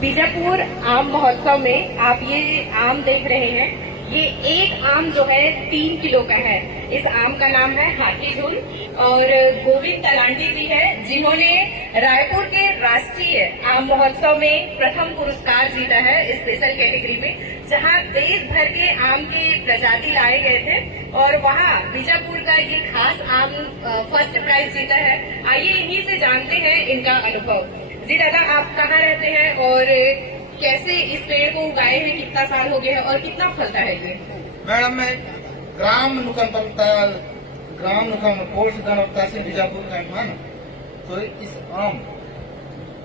बीजापुर आम महोत्सव में आप ये आम देख रहे हैं। ये एक आम जो है 3 किलो का है। इस आम का नाम है हाथी झूल और गोविंद तलांडी जी है जिन्होंने रायपुर के राष्ट्रीय आम महोत्सव में प्रथम पुरस्कार जीता है स्पेशल कैटेगरी में, जहां देश भर के आम की प्रजाति लाए गए थे और वहां बीजापुर का ये खास आम फर्स्ट प्राइज जीता है। आइए इन्हीं से जानते हैं इनका अनुभव। जी दादा, आप कहाँ रहते हैं और कैसे इस पेड़ को उगाए हैं, कितना साल हो गया है और कितना फलता है ये? मैडम, मैं ग्राम नुकम कोर्स गणवत्ता से बीजापुर का ना, तो इस आम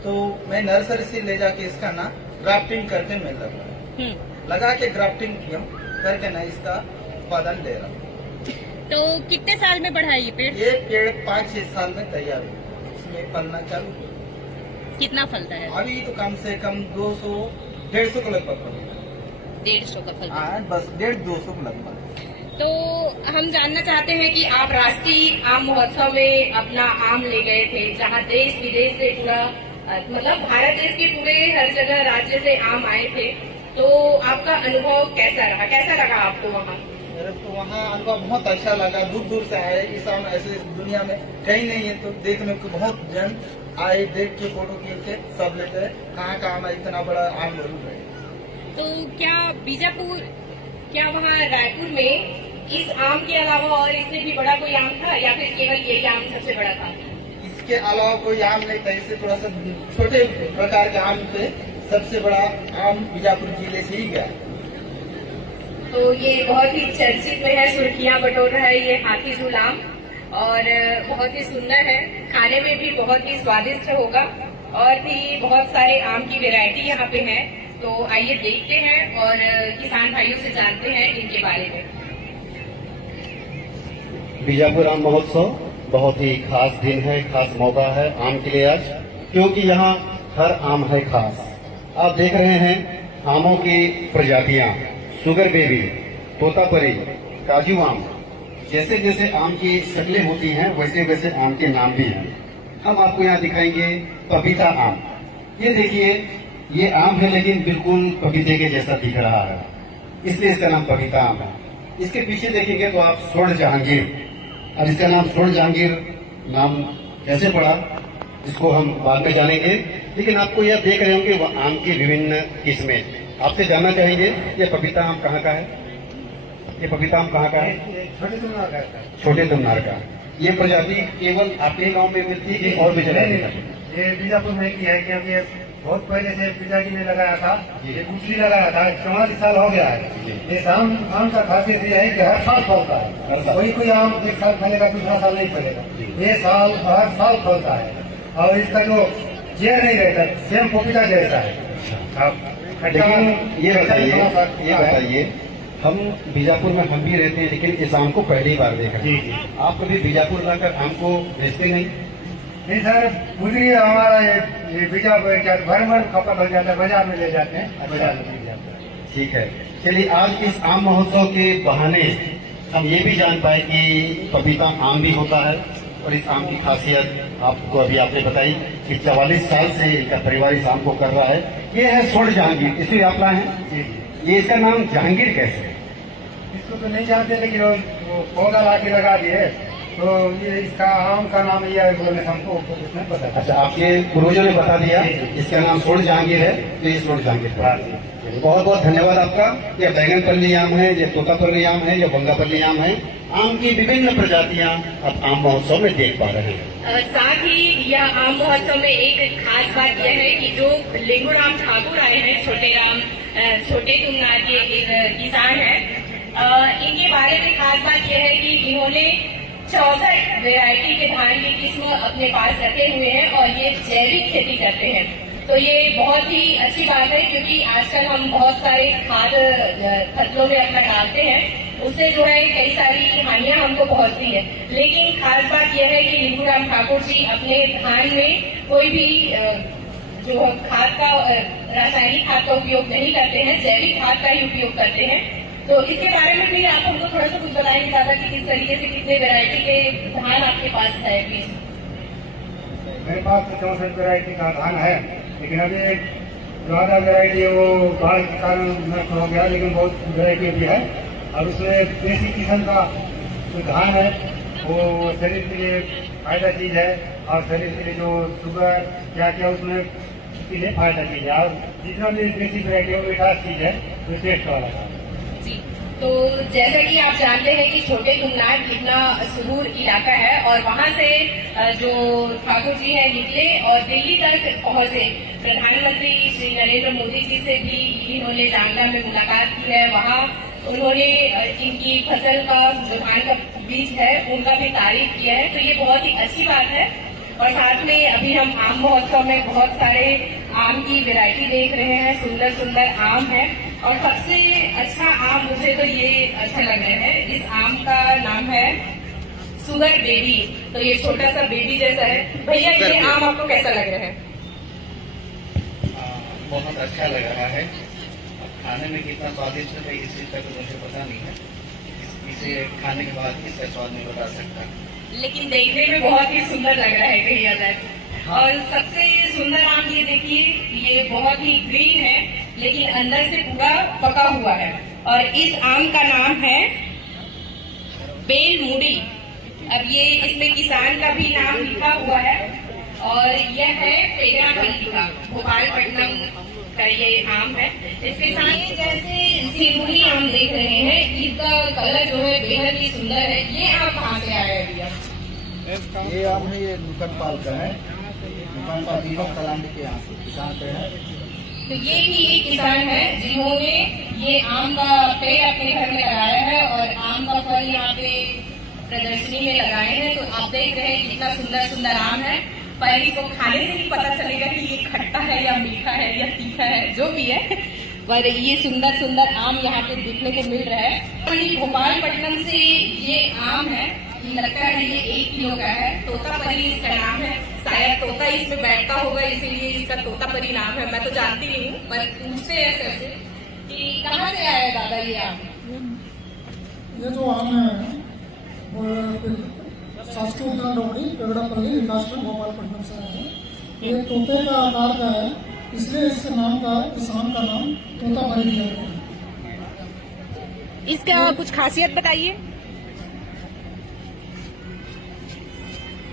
तो मैं नर्सरी से ले जाके इसका ना ग्राफ्टिंग करके मैं लगा के ग्राफ्टिंग किया करके ना इसका उत्पादन ले रहा हूँ। तो कितने साल में बढ़ा है ये पेड़? ये पेड़ 5-6 साल में तैयार है, इसमें फलना चालू है। कितना फलता है? अभी तो कम से कम 200-150 को लगभग फलता है। 150 का फलता है? हाँ, बस 150-200 को लगभग। तो हम जानना चाहते हैं कि आप राष्ट्रीय आम महोत्सव में अपना आम ले गए थे, जहां देश विदेश से पूरा मतलब भारत देश के पूरे हर जगह राज्य से आम आए थे, तो आपका अनुभव कैसा रहा? कैसा लगा आपको वहाँ? मेरे को वहाँ अनुभव बहुत अच्छा लगा। दूर दूर से आए, इस आम ऐसे दुनिया में कहीं नहीं है, तो देखने को बहुत जन आए, देख के फोटो खींच के सब लेते हैं। कहाँ का आम है, इतना बड़ा आम जरूर है। तो क्या बीजापुर, क्या वहाँ रायपुर में इस आम के अलावा और इससे भी बड़ा कोई आम था या फिर केवल यही आम सबसे बड़ा था? इसके अलावा कोई आम नहीं था, इससे थोड़ा सा छोटे प्रकार के आम थे। सबसे बड़ा आम बीजापुर जिले से ही गया। तो ये बहुत ही चर्चित में है, सुर्खियां बटोर रहा है ये हाथी झूल आम और बहुत ही सुंदर है, खाने में भी बहुत ही स्वादिष्ट होगा और भी बहुत सारे आम की वैरायटी यहाँ पे है। तो आइए देखते हैं और किसान भाइयों से जानते हैं इनके बारे में। बीजापुर आम महोत्सव बहुत ही खास दिन है, खास मौका है आम के लिए आज, क्योंकि यहाँ हर आम है खास। आप देख रहे हैं आमों की प्रजातियां, शुगर बेबी, तोतापरी, काजू आम, जैसे जैसे आम की शक्लें होती हैं वैसे वैसे आम के नाम भी हैं। हम आपको यहाँ दिखाएंगे पपीता आम। ये देखिए, ये आम है लेकिन बिल्कुल पपीते के जैसा दिख रहा है, इसलिए इसका नाम पपीता आम है। इसके पीछे देखेंगे तो आप स्वर्ण जहांगीर, अब इसका नाम स्वर्ण जहांगीर नाम कैसे पड़ा इसको हम बाद में जानेंगे, लेकिन आपको यह देख रहे होंगे वह आम की विभिन्न किस्में। आपसे जानना चाहेंगे ये पपीता आम कहाँ का है? ये पपीता आम कहाँ का है? छोटे तुमनार का। छोटे तुमनार का। ये प्रजाति केवल आपके गांव में मिलती है और भी जगह मिलती है? ये बीजापुर में की है, क्योंकि बहुत पहले से पिताजी ने लगाया था, ये गुठली लगाया था, 44 साल हो गया है। ये आम का खासियत ये है कि हर साल फलता है। कोई आम एक साल फलेगा, दूसरा साल नहीं फलेगा, ये साल हर साल फलता है और इसका जो जेर नहीं रहता, सेम पपीता जैसा है। लेकिन ये बताइए, हम बीजापुर में हम भी रहते हैं लेकिन इस आम को पहली बार देख रहे हैं। आप कभी बीजापुर लाकर आम को बेचते नहीं? नहीं सर, गुजरी हमारा ये बीजापुर क्या भर खपत हो जाता है, बाजार में ले जाते हैं, बाजार में ले जाते हैं। ठीक है, चलिए आज इस आम महोत्सव के बहाने हम ये भी जान पाए कि पपीता आम भी होता है और इस आम की खासियत आपको अभी आपने बताई कि 44 साल से इनका परिवार इस आम को कर रहा है। ये है स्वर्ण जहांगीर, इसलिए आप लाए हैं। ये इसका नाम जहांगीर कैसे है? इसको तो नहीं जानते, लेकिन वो पौधा ला के लगा दिए तो ये इसका आम का नाम ये है, हमको उसने पता। अच्छा, आपके पूर्वजों ने बता दिया इसका नाम स्वर्ण जहांगीर है, तो ये स्वर्ण जहांगीर है। बहुत बहुत धन्यवाद आपका। ये बैंगनपल्ली आम है, ये तोतापल्ली आम है, ये बंगापल्ली आम है। आम की विभिन्न प्रजातियां अब आम महोत्सव में देख पा रहे हैं। साथ ही यह आम महोत्सव में एक खास बात यह है कि जो लिंगूराम ठाकुर आए हैं, छोटे तुमनार के किसान हैं, इनके बारे में खास बात यह है कि इन्होंने 64 वैरायटी के धान की किस्म अपने पास रखे हुए हैं और ये जैविक खेती करते हैं। तो ये बहुत ही अच्छी बात है, क्योंकि आजकल हम बहुत सारे खाद फसलों में अपना डालते हैं, उससे जो है कई सारी हानियां हमको पहुंचती है। लेकिन खास बात यह है कि लिंगूराम ठाकुर जी अपने धान में कोई भी जो खाद का रासायनिक खाद का उपयोग नहीं करते हैं, जैविक खाद का ही उपयोग करते हैं। तो इसके बारे में भी आप हमको थोड़ा सा कुछ बताएंगे दादा कि किस तरीके से कितने वैरायटी के धान आपके पास है प्लीज? मेरे पास तो 64 वैरायटी का धान है, लेकिन अभी जो आधा वेरायटी है वो बाढ़ के कारण नष्ट हो गया, लेकिन बहुत वेरायटी भी है। और उसमें देसी किस्म का जो धान है वो शरीर के लिए फायदा चीज है, और शरीर के लिए जो शुगर क्या क्या उसमें उसके लिए फायदा चीज है। और जितना भी देसी वेरायटी है वो मिठास चीज है, तो टेस्ट वाला है। जी, तो जैसा कि आप जानते हैं कि छोटे तुंगनाट कितना सुदूर इलाका है और वहां से जो ठाकुर जी है निकले और दिल्ली तक पहुंचे। प्रधानमंत्री श्री नरेंद्र मोदी जी से भी इन्होंने जांगला में मुलाकात की है। वहां उन्होंने इनकी फसल का जो धान का बीज है उनका भी तारीफ किया है, तो ये बहुत ही अच्छी बात है। और साथ में अभी हम आम महोत्सव में बहुत सारे आम की वैरायटी देख रहे हैं, सुंदर सुंदर आम है। और सबसे अच्छा आम मुझे तो ये अच्छा लग रहा है, इस आम का नाम है सुगर बेबी। तो ये छोटा सा बेबी जैसा है। भैया ये आम आपको कैसा लग रहा है? बहुत अच्छा लग रहा है। खाने में कितना स्वादिष्ट है इस चीज का तो मुझे पता नहीं है, इसे खाने के बाद इसका स्वाद नहीं बता सकता, लेकिन देखने में बहुत ही सुंदर लग रहा है कहिया जाए। और सबसे सुंदर आम ये देखिए, ये बहुत ही ग्रीन है लेकिन अंदर से पूरा पका हुआ है। और इस आम का नाम है बेल मुड़ी। अब ये इसमें किसान का भी नाम लिखा हुआ है और यह है पेड़ापल्ली का, भोपालपट्टनम का ये आम है। इसके साथ जैसे सिंगुड़ी आम देख रहे हैं, इसका कलर जो है बेहद ही सुंदर है। ये आम कहाँ से आया है भैया? ये आम है, ये नुकनपाल का है, नुकनपाल दीपक कलांडी के यहाँ से किसान पे है। तो ये भी एक किसान है जिन्होंने ये आम का पेड़ अपने घर में लगाया है और आम का फल यहाँ पे प्रदर्शनी में लगाए हैं। तो आप देख रहे हैं कितना सुंदर सुंदर आम है, पर इसको खाने से ही पता चलेगा कि ये खट्टा है या मीठा है या तीखा है, जो भी है। पर ये सुंदर सुंदर आम यहाँ पे देखने को मिल रहा है। भोपालपट्टनम से ये आम है, लगता है ये 1 किलो का है। तोतापरी इसका नाम है, शायद तोता इसमें बैठता होगा इसीलिए इसका तोतापरी नाम है। मैं तो जानती नहीं हूँ, पर पूछते ऐसे कि कहाँ से आया है दादा ये आम? ये जो आम है वो शासकीय उद्यान रोहड़ी पेगड़ापल्ली इंडस्ट्रियल भोपालपट्टनम से आया है। ये तोते का आकार का है, इसलिए इस आम का नाम तोतापरी दिया गया है। इसका कुछ खासियत बताइए।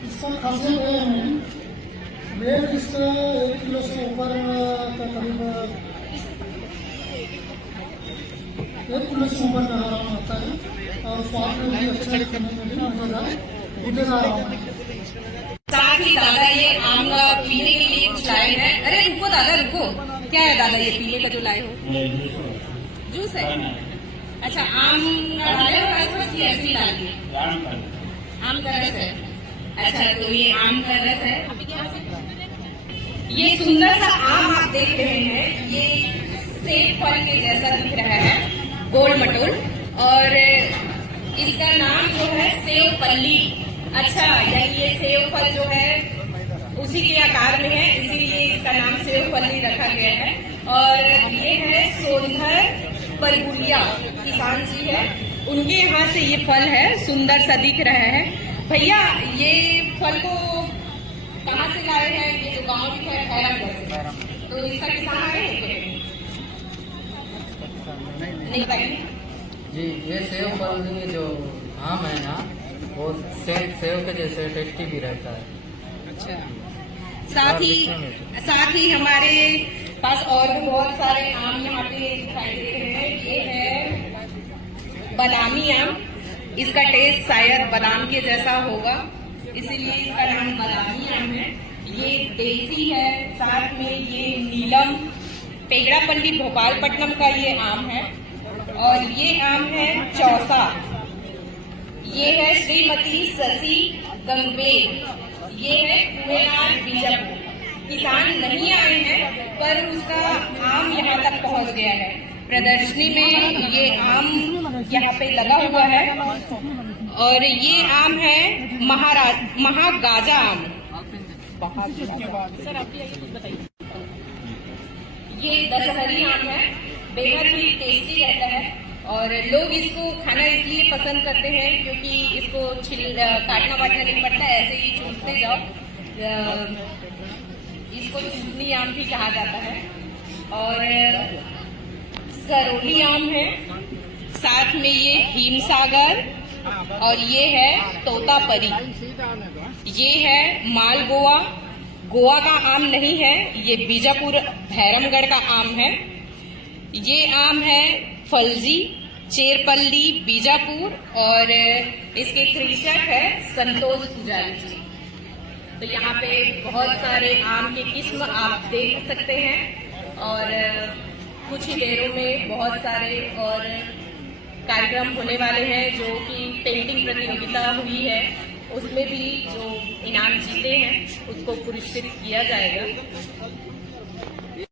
इसका खासियत ये है, वेट इसका 1 किलो से ऊपर का करीब 1 किलो से ऊपर का आराम आता है और स्वाद में भी अच्छा है, खाने में भी मजेदार आराम है। साथ ही दादा ये आम का पीने के लिए कुछ लाए हैं। अरे रुको दादा रुको, क्या है दादा ये पीने का जो लाए हो? जूस है। अच्छा, आम का डाले हो रस की ऐसी डाली? आम का रस है। अच्छा, तो ये आम का रस है। ये सुंदर सा आम आप देख रहे हैं, ये सेब फल के जैसा दिख रहा है, गोल मटोल। और इसका नाम जो है सेव पल्ली। अच्छा, यानी ये सेव फल जो है उसी के आकार में है, इसीलिए इसका नाम सेव पल्ली रखा गया है। और ये है सोनभर परगुलिया, किसान जी है, उनके यहाँ से ये फल है, सुंदर सा दिख रहा है। भैया ये फल को कहाँ से लाए हैं? ये जो गाँव की है खैरागढ़ से, तो इसका किसान आए हैं? नहीं बताइए जी। ये सेव फल ये जो आम है ना, वो सेव के जैसे टेस्टी भी रहता है। अच्छा, साथ ही हमारे पास और भी बहुत सारे आम यहाँ पे दिखाई दे रहे हैं। ये है बादामी आम, इसका टेस्ट शायद बादाम के जैसा होगा, इसीलिए इसका नाम बादामी आम है। ये देसी है, साथ में ये नीलम पेगड़ापल्ली भोपालपट्टनम का ये आम है। और ये आम है चौसा, ये है श्रीमती शशि गंगबेल, ये है कुएनार बीजापुर। किसान नहीं आए हैं पर उसका आम यहाँ तक पहुँच गया है। प्रदर्शनी में ये आम यहाँ पे लगा हुआ है और ये आम है महागाजा आम। सर आप ये बताइए। ये दशहरी आम है, बेहद ही टेस्टी रहता है और लोग इसको खाना इसलिए पसंद करते हैं क्योंकि इसको काटना वाटना नहीं पड़ता, ऐसे ही चूसते जाओ। इसको चूसनी आम भी कहा जाता है। और सरोली आम है, साथ में ये हिमसागर, और ये है तोतापरी। ये है मालगोवा, गोवा का आम नहीं है, ये बीजापुर भैरमगढ़ का आम है। ये आम है फलजी, चेरपल्ली, बीजापुर, और इसके कृषक है संतोष पुजारी जी। तो यहाँ पे बहुत सारे आम के किस्म आप देख सकते हैं, और कुछ ही देरों में बहुत सारे और कार्यक्रम होने वाले हैं, जो कि पेंटिंग प्रतियोगिता हुई है उसमें भी जो इनाम जीते हैं उसको पुरस्कृत किया जाएगा।